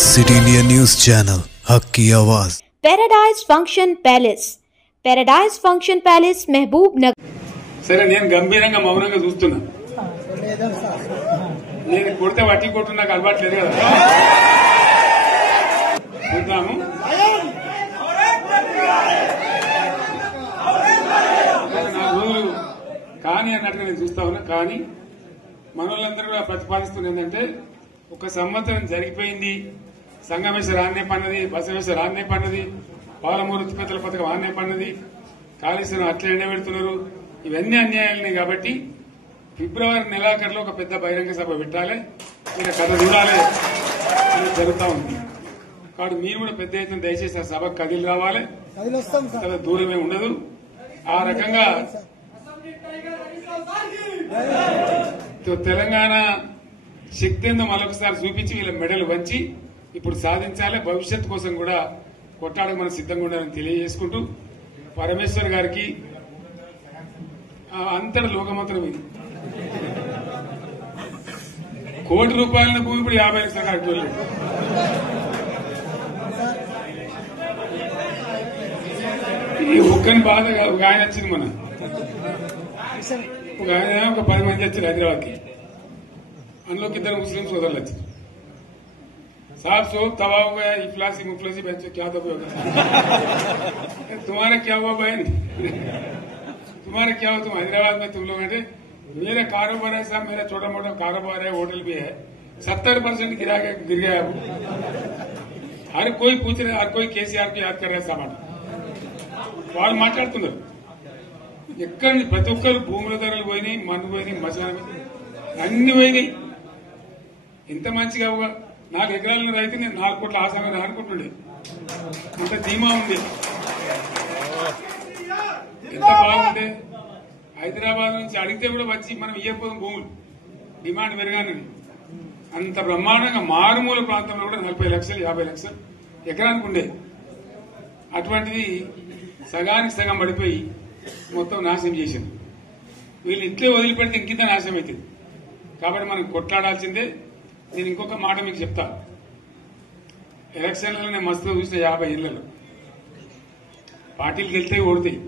City India news channel हक की आवाज। पैराडाइज फंक्शन पैलेस महबूब नगर। సరే నేను గంభీరంగా మౌనంగా చూస్తున్నా. నేను కొడితే వట్టి కొట్టు నాకు అలవాట్లేదు కదా. చూద్దాము. కానీ అన్నట్టుగా నేను చూస్తా ఉన్నా. కానీ మనోళ్ళందరూ కూడా ప్రతిపాదిస్తున్న ఏంటంటే ఒక సంవత్సరం జరిగిపోయింది. సంగమేశ్వర ఆన్నే పన్నది, బసవేశ్వర ఆన్నే పన్నది, పాలమూరు ఉత్పత్తుల పథకం ఆన్నే పన్నది, కాళేశ్వరం అట్లా ఎండబెడుతున్నారు. ఇవన్నీ అన్యాయాలని కాబట్టి ఫిబ్రవరి నెలాఖరులో ఒక పెద్ద బహిరంగ సభ పెట్టాలి, మీరు కథ చూడాలి అని జరుగుతూ ఉంది. కాబట్టి మీరు కూడా పెద్ద ఎత్తున దయచేసి ఆ సభకు కదిలి రావాలి. కదా దూరమే ఉండదు. ఆ రకంగా తెలంగాణ శక్తి ఏందో మరొకసారి చూపించి వీళ్ళ మెడలు వంచి ఇప్పుడు సాధించాలి. భవిష్యత్తు కోసం కూడా కొట్టాడకు మనం సిద్ధంగా ఉండాలని తెలియజేసుకుంటూ పరమేశ్వర్ గారికి అంతటి లోకమంత్రం ఇది. ₹1,00,00,000 భూమి ఇప్పుడు 50 లక్షల కట్టుకోలేదు. ఈ ఒక్కని బాధ ఒక ఆయన వచ్చింది, మన ఒక ఆయన ఒక 10 మంది వచ్చారు హైదరాబాద్కి. అందులోకి 2 ముస్లిం సోదరులు వచ్చారు. साहब सोब तबाह हो गया, इफलासी मुफलसी बच्चे क्या दबे हो गए. तुम्हारा क्या हुआ बहन, तुम्हारा क्या हुआ, तुम हैदराबाद में तुम लोग हैं. मेरा कारोबार है साहब, मेरा छोटा मोटा कारोबार है, होटल भी है. 70% गिर गया. हर कोई पूछ रहे, हर कोई केसीआर को याद कर रहा है सामान. వాళ్ళు మాట్లాడుతున్నారు. ఎక్కడ ప్రతి ఒక్కరు భూముల ధరలు పోయినాయి, మన్ను పోయినాయి, మసాలా అన్ని పోయినాయి. ఎంత మంచిగా 4 ఎకరాల రైతు నేను 4 కోట్ల ఆసామని అనుకుంటుండే. అంత ధీమా ఉంది, ఎంత బాగుండే. హైదరాబాద్ నుంచి అడిగితే కూడా వచ్చి మనం ఇవ్వకపోతాం భూములు, డిమాండ్ పెరగానని. అంత బ్రహ్మాండంగా మారుమూల ప్రాంతంలో కూడా 40 లక్షలు 50 లక్షలు ఎకరానికి ఉండే. అటువంటిది సగానికి సగం పడిపోయి మొత్తం నాశనం చేసింది. వీళ్ళు ఇట్లే వదిలిపెడితే ఇంకింత నాశనం అవుతుంది. కాబట్టి మనం కొట్లాడాల్సిందే. నేను ఇంకొక మాట మీకు చెప్తా. ఎలక్షన్లలో నేను మస్తుగా చూసిన 50 ఏళ్లలో పార్టీలు గెలితే ఓడతాయి.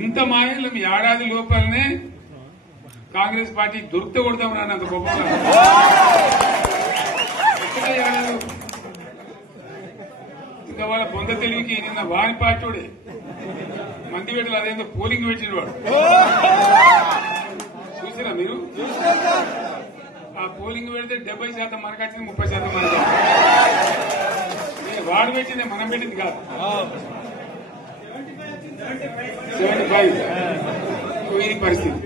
ఇంత మాయలు ఏడాది లోపలనే కాంగ్రెస్ పార్టీ దొరికితే కొడతాం రానంత గొప్పగా. ఇంకా వాళ్ళ బొంద తెలివికి నిన్న వారి పార్టీ మంది పెట్టలు అదేందో పోలింగ్ పెట్టిన వాడు చూసారా మీరు? ఆ పోలింగ్ పెడితే 70% మనకు వచ్చింది, 30% మనకు. వాడు పెట్టింది, మనం పెట్టింది కాదు. 75 ఇది పరిస్థితి.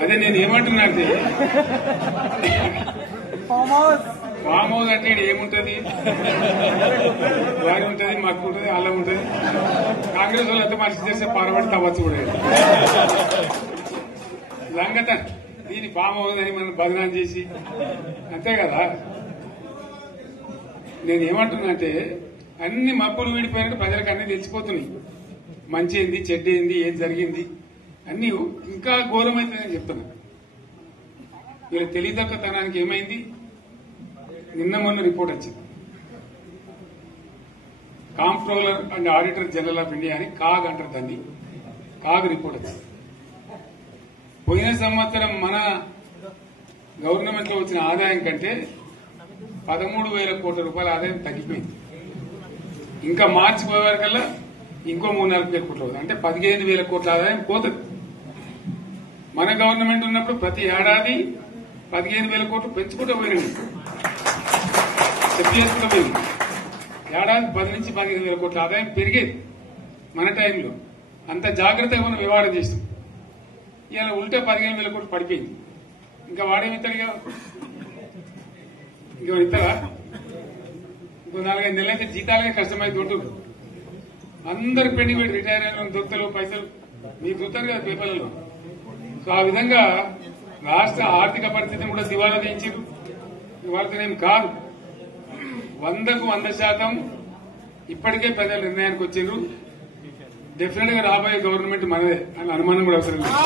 అదే నేను ఏమంటున్నా అంటే ఫామ్ హౌస్ అంటే ఏముంటది, వారి ఉంటది, మాకు ఉంటది, అల్లం ఉంటది. కాంగ్రెస్ వాళ్ళు ఎంత మనిషి చేస్తే పారబడి తవ్వచ్చు కూడా లంగత. దీన్ని ఫామ్ హౌస్ అని మనం బదనాం చేసి అంతే కదా. నేను ఏమంటున్నా అంటే అన్ని మబ్బులు వీడిపోయినట్టు ప్రజలకు అన్ని తెలిసిపోతున్నాయి. మంచి ఏంది, చెడ్డ ఏంది, ఏం జరిగింది అన్ని ఇంకా ఘోరమైందని చెప్తున్నా. వీళ్ళ తెలివితక్కువతనానికి ఏమైంది? నిన్న మొన్న రిపోర్ట్ వచ్చింది. Comptroller and auditor general of India అని కాగ్ అంటారు దాన్ని. కాగ్ రిపోర్ట్ వచ్చింది. పోయిన సంవత్సరం మన గవర్నమెంట్ లో వచ్చిన ఆదాయం కంటే 13,000 కోట్ల రూపాయల ఆదాయం తగ్గిపోయింది. ఇంకా మార్చి పోయే వరకల్లా ఇంకో 3-4 కోట్ల అవుతుంది. అంటే 15,000 కోట్ల ఆదాయం పోతుంది. మన గవర్నమెంట్ ఉన్నప్పుడు ప్రతి ఏడాది 15,000 కోట్లు పెంచుకుంటూ పోయినండి, చెప్పేసుకుంటూ పోయింది. ఏడాది 10 నుంచి 15,000 కోట్ల ఆదాయం పెరిగేది మన టైంలో. అంత జాగ్రత్తగా మనం వ్యవహారం చేస్తాం. ఇలా ఉల్టా 15,000 కోట్లు పడిపోయింది. ఇంకా వాడేమిస్తాడుగా, ఇంకో ఇస్తారా? ఇంకో 4-5 నెలలైతే జీతాలకే కష్టమైతుంటారు. అందరు పెండింగ్ పెట్టి రిటైర్ అయిన దొత్తలు పైసలు మీరు చూస్తారు కదా పేపర్లలో. సో ఆ విధంగా రాష్ట్ర ఆర్థిక పరిస్థితిని కూడా దివాలా తీయించారు. ఇవాళనేం కాదు, 100కు 100% ఇప్పటికే ప్రజల నిర్ణయానికి వచ్చిండ్రు. డెఫినెట్ గా రాబోయే గవర్నమెంట్ మనదే అని అనుమానం కూడా అవసరం లేదు.